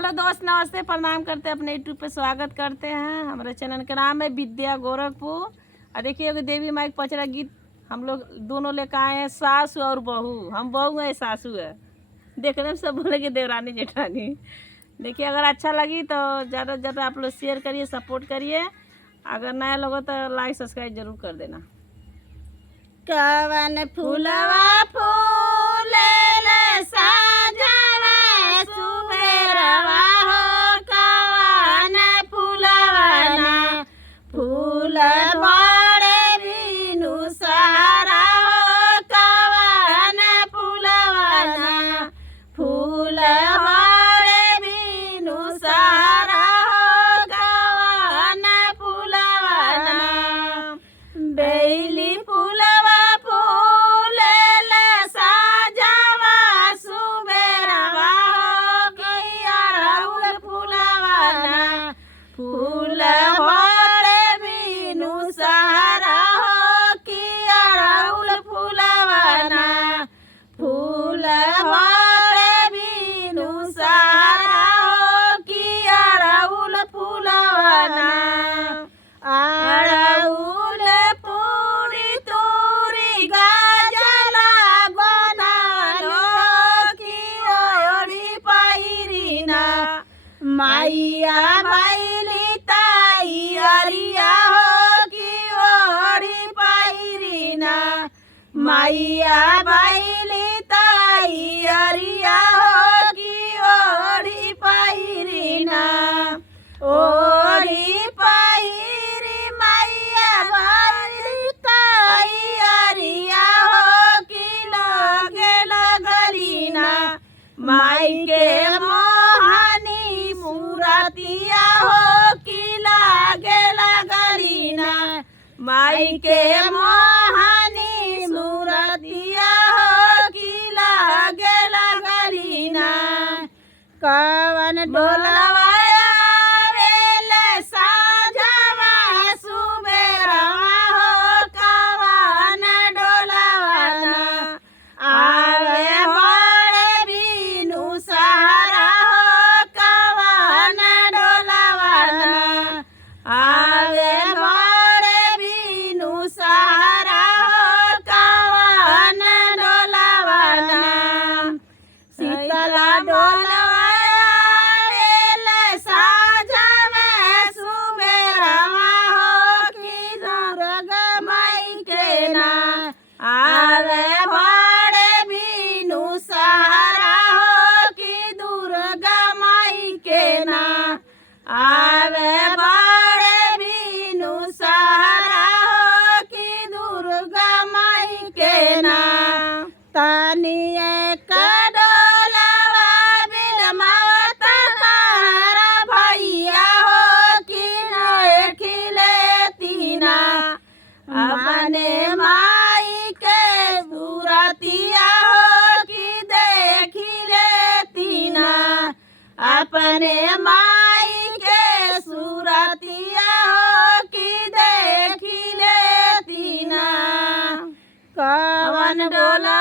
Hello दोस्त, नमस्ते, प्रणाम करते हैं, अपने यूट्यूब पे स्वागत करते हैं। हमारे चैनल का नाम है विद्या गोरखपुर। और देखिए देवी माई पचरा गीत हम लोग दोनों लेकर आए हैं, सास और बहू। हम बहू है, सासू है। देखने में सब बोलेंगे देवरानी जेठानी। देखिए अगर अच्छा लगी तो ज़्यादा से ज़्यादा आप लोग शेयर करिए, सपोर्ट करिए। अगर नया लोग हो तो लाइक सब्सक्राइब जरूर कर देना। कवन फूलवा फूले साजवा सुबेरवा हो, कवन फूलवा ना फूल बड़े बिनु सहारा हो, कवन फूलवा ना फूल बड़े बिनु सहारा हो, कवन फूलवा ना बेली फूलवा फूल होरे बिनु सहारा हो, कि अड़हुल फूलवा ना फूल होरे बिनु सहारा हो, कि अड़हुल फूलवा ना अड़हुल पूरी तूरी गाजला बनालो, कि ओढ़ी पहिरी ना माइया भैली ताई अरिया हो, कि ओढ़ी पहिरी ना माइया भैली ताई अरिया हो, कि ओढ़ी पहिरी ना ओढ़ी पहिरी माइया भैली ताई अरिया हो, कि लगे लगली ना माई के मोहनी मूरतिया हो, कि लागे लगली ना माई के मोहनी मूरतिया हो, कि लागे लगली ना कवन डोलवा आवे बड़े बिनु सहारा हो, कि दुर्गा माई के ना तनिए डोलवा बिलमावत हमारा भैया हो, कि नए खिले तीना अपने माई के सूरतिया हो, कि देखी ले तीना अपने माई के सूरतिया हो, कि देखी ले तीना कवन डोला